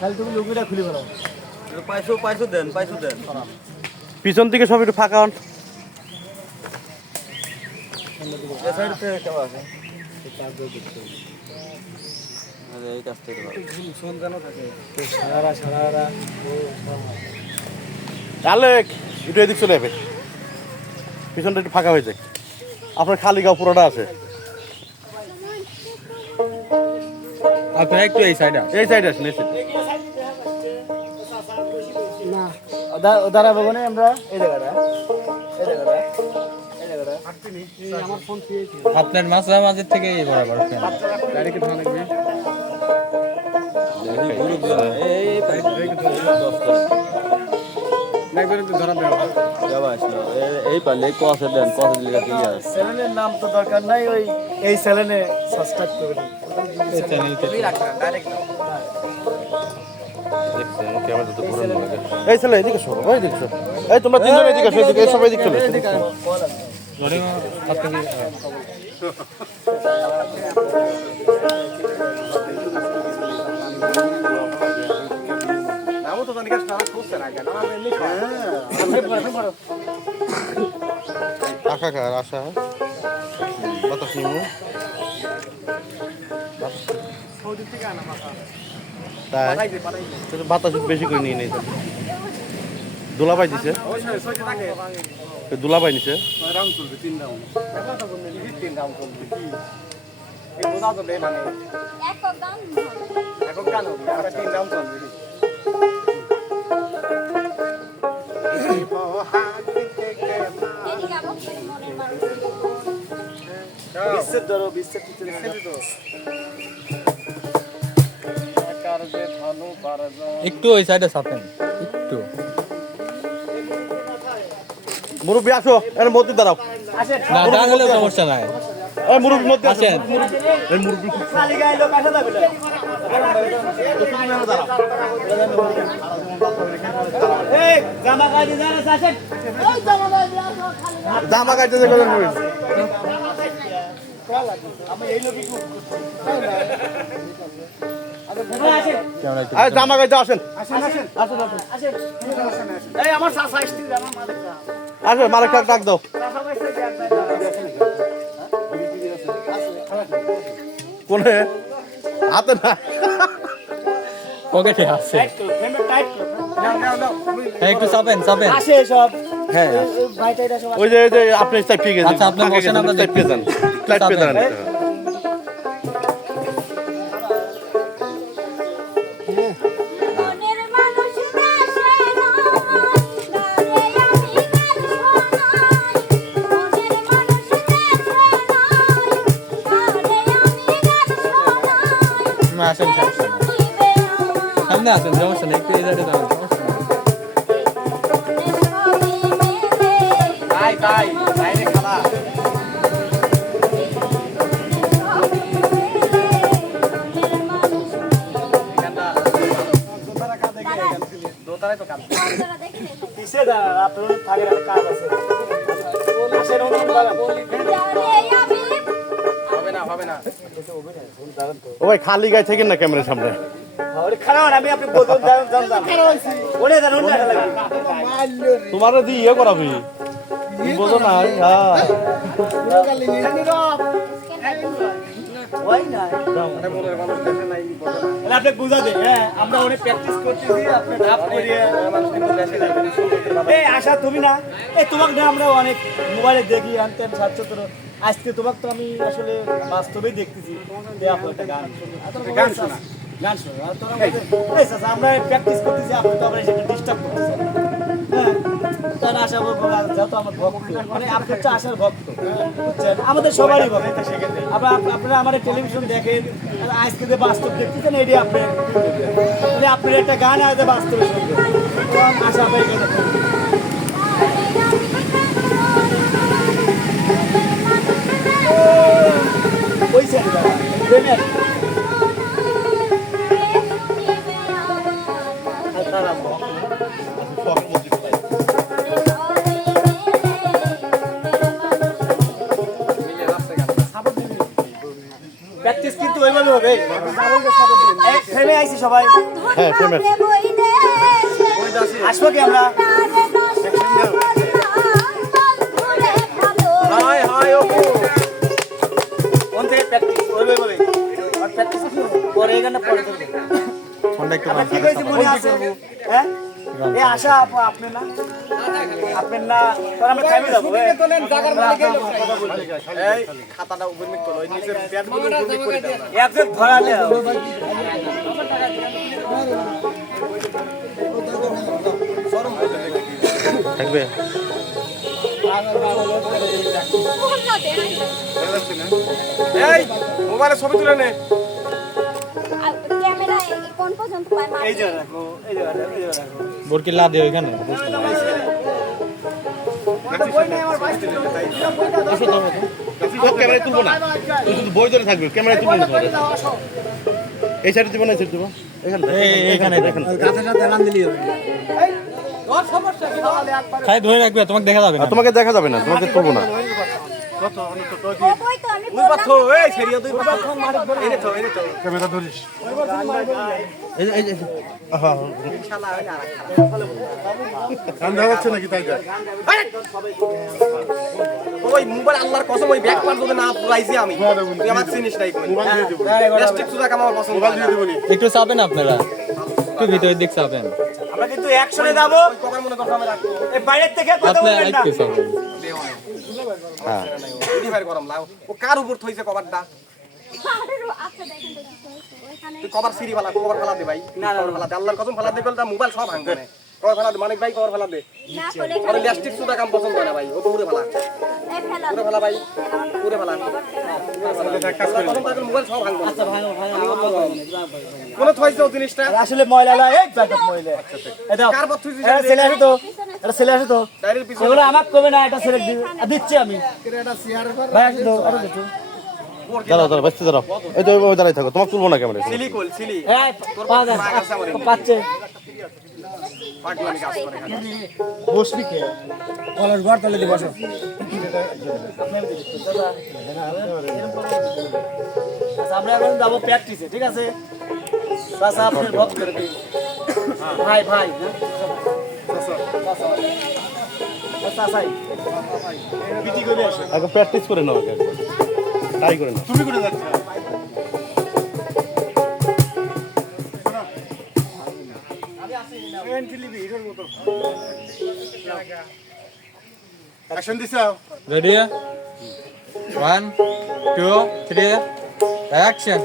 Side তুমি লুঙ্গিটা খুলে পাইছো পাইছো দেন পাইছো দেন পিছন দিকে সব একটু ফাঁকা হন। এ সাইড থেকে কেউ আছে? এই কাছ থেকে সারারা সারারা আলেক একটু এদিক চলে যাবে পিছনটা একটু ফাঁকা হয়েছে আপনার খালি গাও পুরোটা আছে। আপনারা একটু এই সাইডে এই সাইডে আসেন এই ভবনে আমরা? এই জায়গাটা এই জায়গাটা মাঝামাঝি থেকে এই বরাবর ধরা লাগবে এই পারলে কষে দেন কষে দিলে চ্যানেলের নাম তো দরকার নাই ওই এই চ্যানেলে সাবস্ক্রাইব করবেন এই চ্যানেল থেকে দেখছেন, ক্যামেরাটা তো পুরো নিয়ে গেছে। এই ছেলে এদিকে সরো ওই দিকে। এই তোমরা তিনজন এদিকে আসো এদিকে সবাই এদিকে চলে এসো। আশা কার আশা বাতাস নিমু তাই তো বাতাস বেশি করে নিয়ে নেই দোলাবাই দিছে দোলাবাই নিছে এক দাম এদিকে আবার মনের মানুষ বিশ্বের ধরো বিশ্বের পিছনে একটু ওই সাইডে চাপেন। একটু। মুরব্বী আসো। এর মধ্যে দাঁড়াও। না হলেও সমস্যা নাই। এই মুরব্বী মধ্যে আসেন। মুরব্বী জামা কাজে যারা জামা কাজে গাইতে যে জামা গাইতে আসেন আসেন। আসেন আসেন। আসেন। এই আমার চাচা আসছে আমার মালিক ডাক ডাক দাও। কোনে? হাতে না। পকেটে আছে। হ্যাঁ, একটু চাপেন চাপেন। আসে সব। হ্যাঁ। ভাই টাইটা সব ওই যে যে আপনি চাপিয়ে গেছেন। আচ্ছা, আপনি বসেন, আমরা চাপিয়ে যান। চাপিয়ে আসেন। আমার সামনে আসেন সমস্যা নেই একটু এই সাইডে দাঁড়ান সমস্যা নেই। সবই তাই তাই বাইরে খালা। তো কাজ কিসে দাঁড়া আপনার থাকের কাজ আছে। আসেন অনুমান হবে না হবে না। ওই খালি গায়ে থেকে না ক্যামেরার সামনে? তোমার দিয়ে ইয়ে করাবি। বোঝো না হ্যাঁ ওই না। তাহলে আপনি বুঝা দেন হ্যাঁ আমরা অনেক প্র্যাকটিস করতেছি আপনি ধাপ করিয়ে এই আশা তুমি না। এই তোমাকে না আমরা অনেক মোবাইলে দেখি আনতেন ছাত্র আজকে তোমাকে তো আমি আসলে বাস্তবেই দেখতেছি। গান। গান শোনা। আমরা প্র্যাকটিস আমরা সেটা ডিস্টার্ব হ্যাঁ মানে আশার ভক্ত আমাদের সবারই ভক্ত। আবার আপ- আপনারা আমার টেলিভিশন দেখেন আজকে যে বাস্তব দেখতেছেন এটি আপনি মানে আপনার একটা গান আজ বাস্তবে আশা পাই ওইভাবে হবে ফ্রেমে আইছি সবাই। হ্যাঁ, ফেমাস। আসব কি আমরা? হায় হায় কোন থেকে প্র্যাকটিস ওইভাবে আর প্র্যাকটিস পরে এখানে পরে ফোনটা একটু কি কইছি মনে আছে। হ্যাঁ? এই আশা আপু আপনি না? আপনার না? তখন আমরা খাইবে যাব এই। এই খাতাটা উপর মিট নিচের প্যাডগুলো উপর করে দাও। একজন ধরালে থাকবে? এই মোবাইলে ছবি তুলে নে। পর্যন্ত পায় এই যে রাখো এই যে রাখো এই যে রাখো। বোরকি লা ও ক্যামেরায় তুলবো না। তুই শুধু বই ধরে থাকবে ক্যামেরায় তুলবো না এই সাইডে দিব না এই সাইডে দিব এখানে এইখানে এখানে খাই ধরে রাখবে তোমাকে দেখা যাবে না। তোমাকে দেখা যাবে না তোমাকে তুলবো না। দুই পাথো এই সেরিয়া দুই পাথো এনে তো এনে তো এই যে- এই যে আহা। ওই মোবাইল আল্লাহর কসম ওই ব্যাক পার যদি না পুরাইছি আমি। তুই আমার চিনিস নাই কোন প্লাস্টিক সুদা কামার পছন্দ মোবাইল দিয়ে দিবনি একটু চাপেন আপনারা। একটু ভিতরের দিক চাপেন। আমরা কিন্তু একসঙ্গে যাব। মনে কথা আমি রাখব এই বাইরের থেকে কথা বলবেন না। ও কার উপর থইছে কভারটা? দেখেন দেখি ওইখানে তুই কভার সিরি वाला কভার ফালা দে ভাই। না কভার ফালা দে আল্লাহর কসম ফালা দে বলতা মোবাইল সব ভাঙবে কভার ফালা দে মানিক ভাই কভার ফালা দে। ওর প্লাস্টিক সুদা কাম পছন্দ না ভাই ও তো উড়ে ফালা। ফেলা। ভাই উড়ে ফালা। মোবাইল সব ভাঙবে আচ্ছা ভাই কোন থইছে ও জিনিসটা? আসলে ময়লা লা এই ময়লা। এটা কার পথ থইছে ছেলে তো এটা ছেলে আছে তো সেগুলো আমাকে কবে না এটা ছেলে দিচ্ছি আমি। ভাই আসি তো আরে দেখো। দাঁড়াও দাঁড়াও ব্যস্ত দাঁড়াও। এই তো ওইভাবে দাঁড়াই থাকো তোমাকে তুলবো না ক্যামেরায়। সিলি কোল সিলি। এই পাচ্ছে। পাগলামি কাজ করে। খালি। বসবি কে? কলার ঘর তলে দি বসো। আচ্ছা আমরা এখন যাব প্র্যাকটিসে ঠিক আছে? আপনার ভক্ত ভাই ভাই আগে প্র্যাকটিস করে নাও আগে ট্রাই করে নাও। তুমি করে যাচ্ছ। Ready one two three action